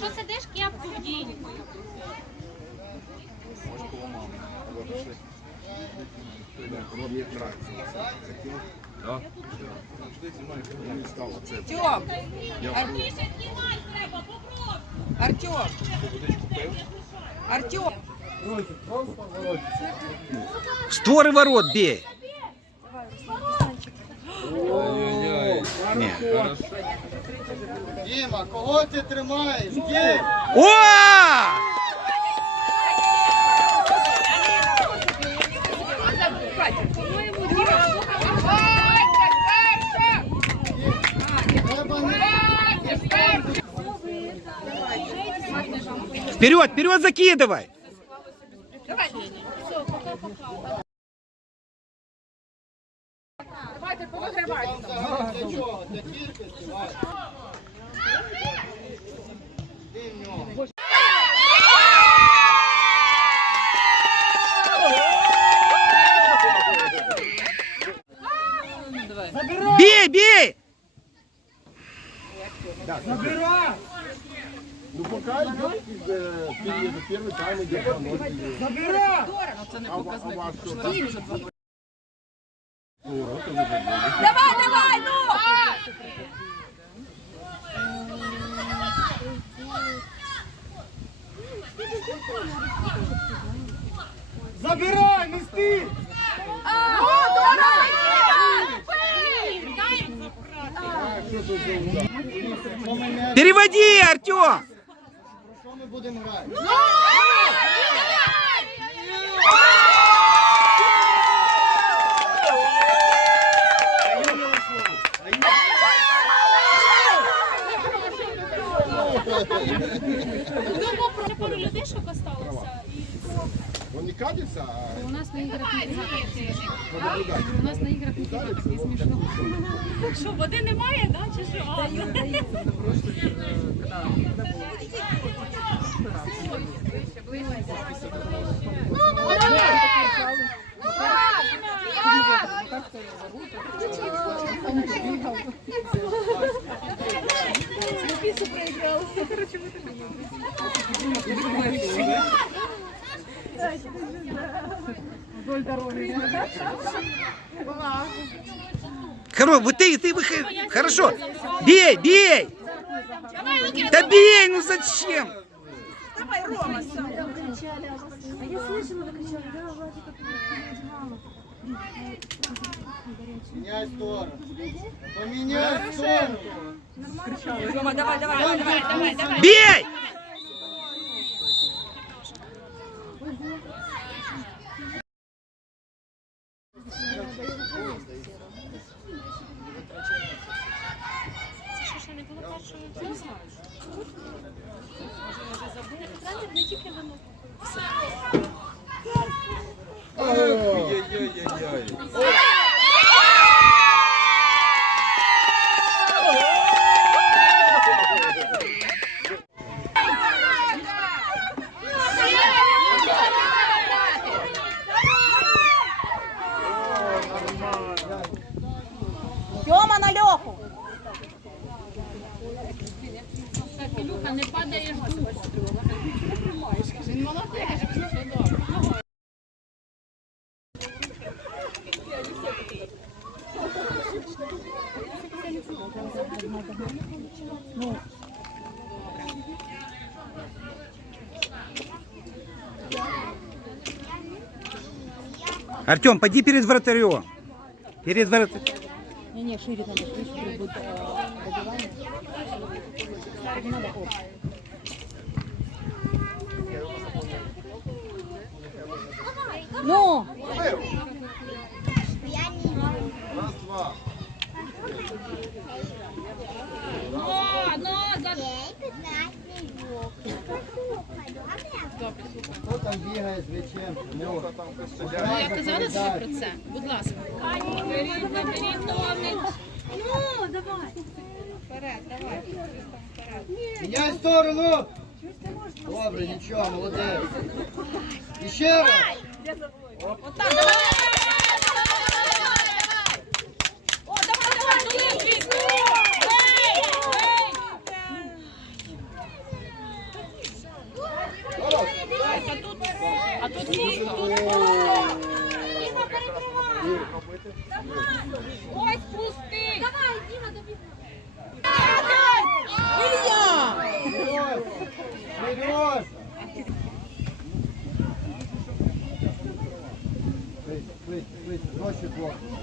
Якщо сидиш, кепку вдінь. Артем! Артем! Артем! Створи ворот бей. Ні. Діма, кого ти тримаєш? Дім! О! Треба не Вперед, вперед закидывай. Давайте, повигравайте. Для чого? Для кількості, Вася. Бей, бей! Забирай! Ну пока идет первый тайм идет. Забирай! А, а, а, Давай, давай, ну! Забирай, не стій! Переводи, Артем! Що ми будемо грати? Ще пару людишок осталося. Он не катится, а У нас на іграх не наблюдать. У нас на іграх не так не смішно. Що, води немає, да? Чи що? А, Хоро, вот ты, ты выходи. Хорошо. Бей, бей! Да бей, ну зачем? Міняй сторону. Поміняй сторону. Рома, давай, давай, давай, давай, давай, давай. Бей! Тьома на Льоху! Так, Ілюха, не падаєш духом. Він молодець, все добре. Артем, пойди перед вратарем. Перед вратарем. Не-не, шире надо, шире будет добивание. Не. Ну! Ну, Ну, я казала тобі про це. Будь ласка. Міняй сторону! Добре, нічого, молодець. І ще раз. Вот так, давай! О, давай, давай, давай!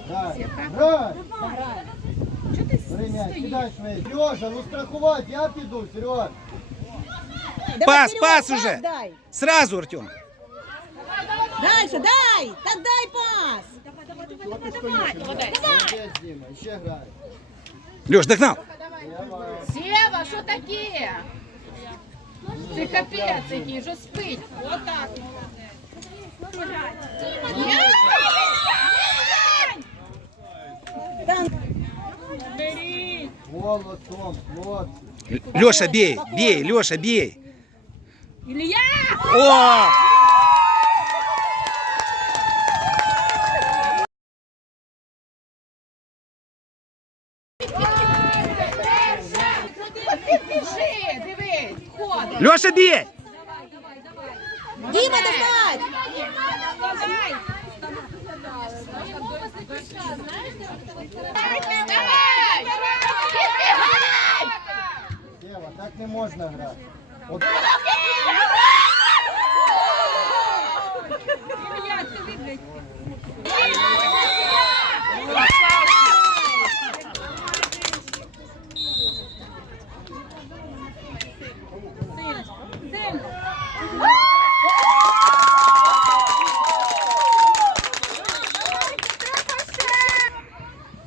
Дай. Грай. Грай. Чого ти Прийняй, стоїш? кидай швидше. Сережа, ну страхувати, я пойду, Сереж. Пас, пас уже. Сразу, Артем. Дальше, дай. Та дай пас. Молодець, Леш, догнал. Сева, что такие? Ты капец, який, вже спить. Отак. Діма, Голосом, хлопці. Леша, бей, бей, Леша, бей. Ілля! О! Біжи, дивись, ходить. Леша, бей. Діма, достать. Давай! Сєва, так не можна грати. От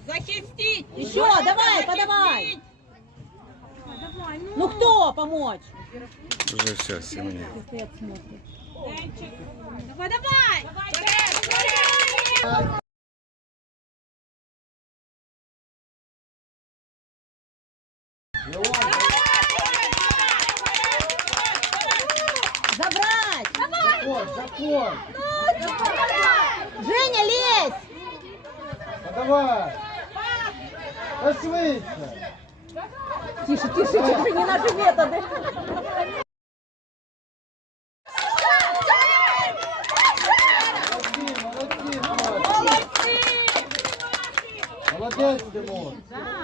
Захистіть! Еще, давай, подавай. Ну кто помочь? Уже все, Симоня. Давай, давай! Забрать. закон, закон. Женя, лезь. Та швидше. Тише, тише, тише, не наши методы.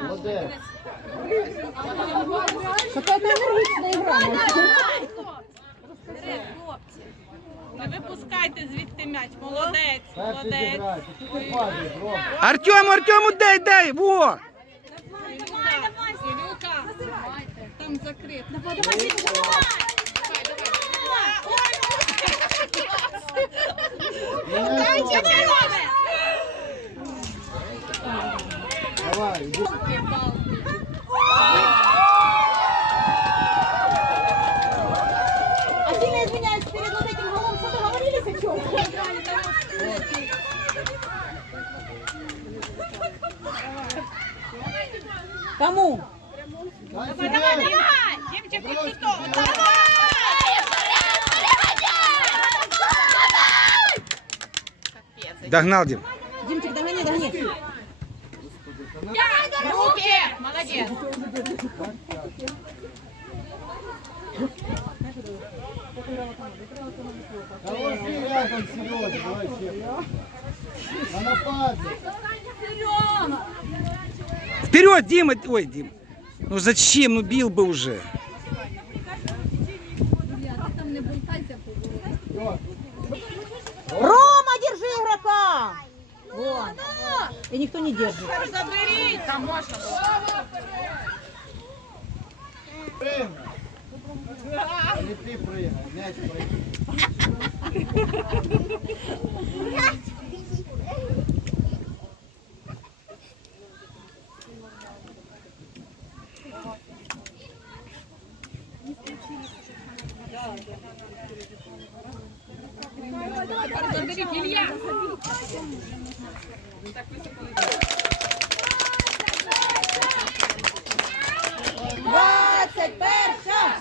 Молодець. Така енергічна ігра. Не випускайте звідти м'яч. Молодець, молодець. Артем, Артем, дай, дай, во! Давай, давай, Ілюка. Там закрит. Давай, давай, давай. Ой, ой. Дай, чого робить? Іди. А сильно извиняюсь, перед вот этим голом что-то говорились о чем? Кому? Давай, давай. Дімчик, ось тут. Давай. Догнал, Дим. Димчик, догони, догони. Нападник. Вперед, Дима! Ой, Дим. Ну зачем? Ну бил бы уже. Вот. И никто не держит. Заберіть. Там можна. Пригай. А не ти пригай, м'яч пригай. Двадцать перша!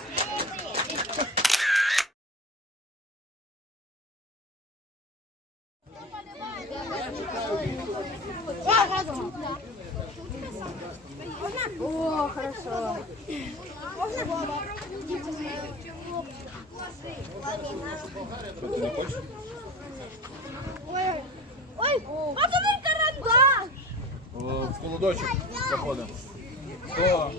В холодочок заходимо. Хто?